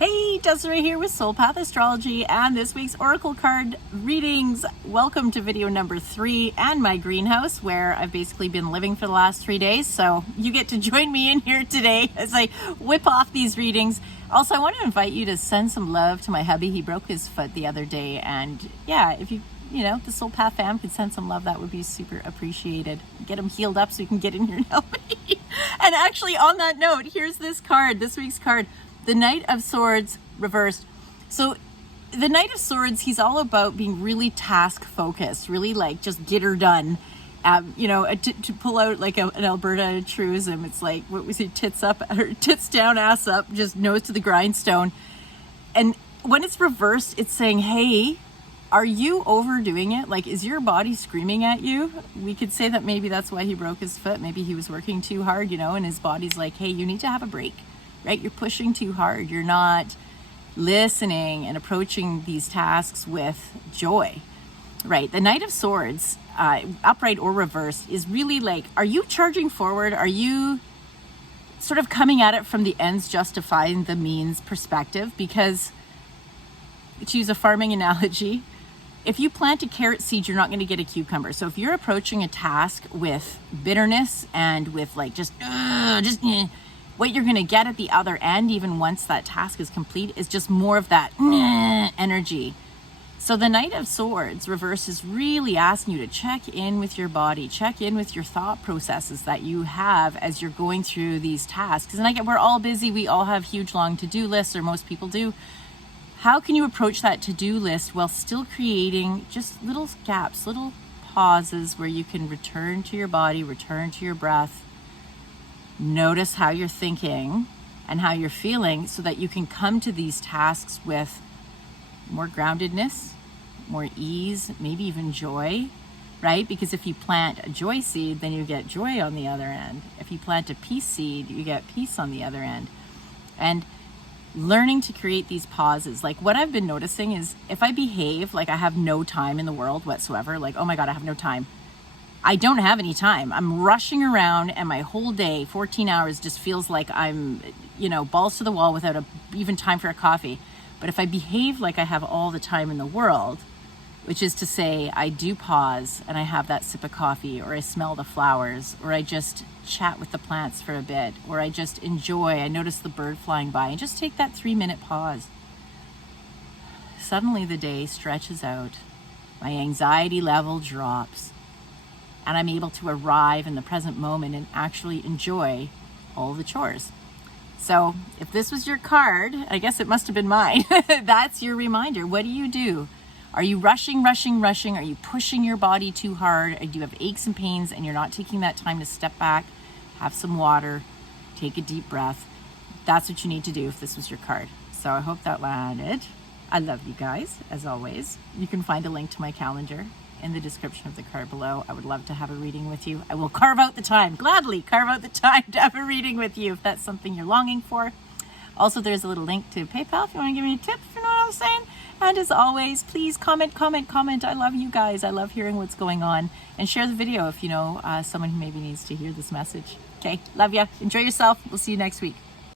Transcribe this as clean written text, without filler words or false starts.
Hey, Desiree here with Soul Path Astrology and this week's Oracle card readings. Welcome to video number 3 and my greenhouse where I've basically been living for the last 3 days. So you get to join me in here today as I whip off these readings. Also, I want to invite you to send some love to my hubby. He broke his foot the other day, and yeah, if you the Soul Path fam could send some love, that would be super appreciated. Get him healed up so he can get in here and help me. And actually, on that note, here's this card, this week's card. The Knight of Swords reversed. So the Knight of Swords, he's all about being really task focused, really like just get her done. To pull out like an Alberta truism, it's like, what was it, tits up, or tits down, ass up, just nose to the grindstone. And when it's reversed, it's saying, hey, are you overdoing it? Like, is your body screaming at you? We could say that maybe that's why he broke his foot. Maybe he was working too hard, and his body's like, hey, you need to have a break. Right? You're pushing too hard. You're not listening and approaching these tasks with joy, right? The Knight of Swords, upright or reversed, is really like, are you charging forward? Are you sort of coming at it from the ends justifying the means perspective? Because, to use a farming analogy, if you plant a carrot seed, you're not going to get a cucumber. So if you're approaching a task with bitterness and with like what you're going to get at the other end, even once that task is complete, is just more of that energy. So the Knight of Swords reverse is really asking you to check in with your body, check in with your thought processes that you have as you're going through these tasks. And we're all busy. We all have huge, long to-do lists, or most people do. How can you approach that to-do list while still creating just little gaps, little pauses where you can return to your body, return to your breath, notice how you're thinking and how you're feeling, so that you can come to these tasks with more groundedness, more ease, maybe even joy, right? Because if you plant a joy seed, then you get joy on the other end. If you plant a peace seed, you get peace on the other end. And learning to create these pauses. Like, what I've been noticing is if I behave like I have no time in the world whatsoever, like, oh my God, I have no time. I don't have any time. I'm rushing around, and my whole day, 14 hours, just feels like I'm, balls to the wall without even time for a coffee. But if I behave like I have all the time in the world, which is to say I do pause and I have that sip of coffee, or I smell the flowers, or I just chat with the plants for a bit, or I just enjoy, I notice the bird flying by, and just take that 3-minute pause. Suddenly the day stretches out, my anxiety level drops, and I'm able to arrive in the present moment and actually enjoy all the chores. So if this was your card, I guess it must have been mine. That's your reminder. What do? Are you rushing? Are you pushing your body too hard? Do you have aches and pains and you're not taking that time to step back, have some water, take a deep breath? That's what you need to do if this was your card. So I hope that landed. I love you guys, as always. You can find a link to my calendar in the description of the card below. I would love to have a reading with you. I will carve out the time, gladly carve out the time to have a reading with you if that's something you're longing for. Also, there's a little link to PayPal if you want to give me a tip, if you know what I'm saying. And as always, please comment. I love you guys. I love hearing what's going on. And share the video if you know someone who maybe needs to hear this message. Okay, love ya. Enjoy yourself. We'll see you next week.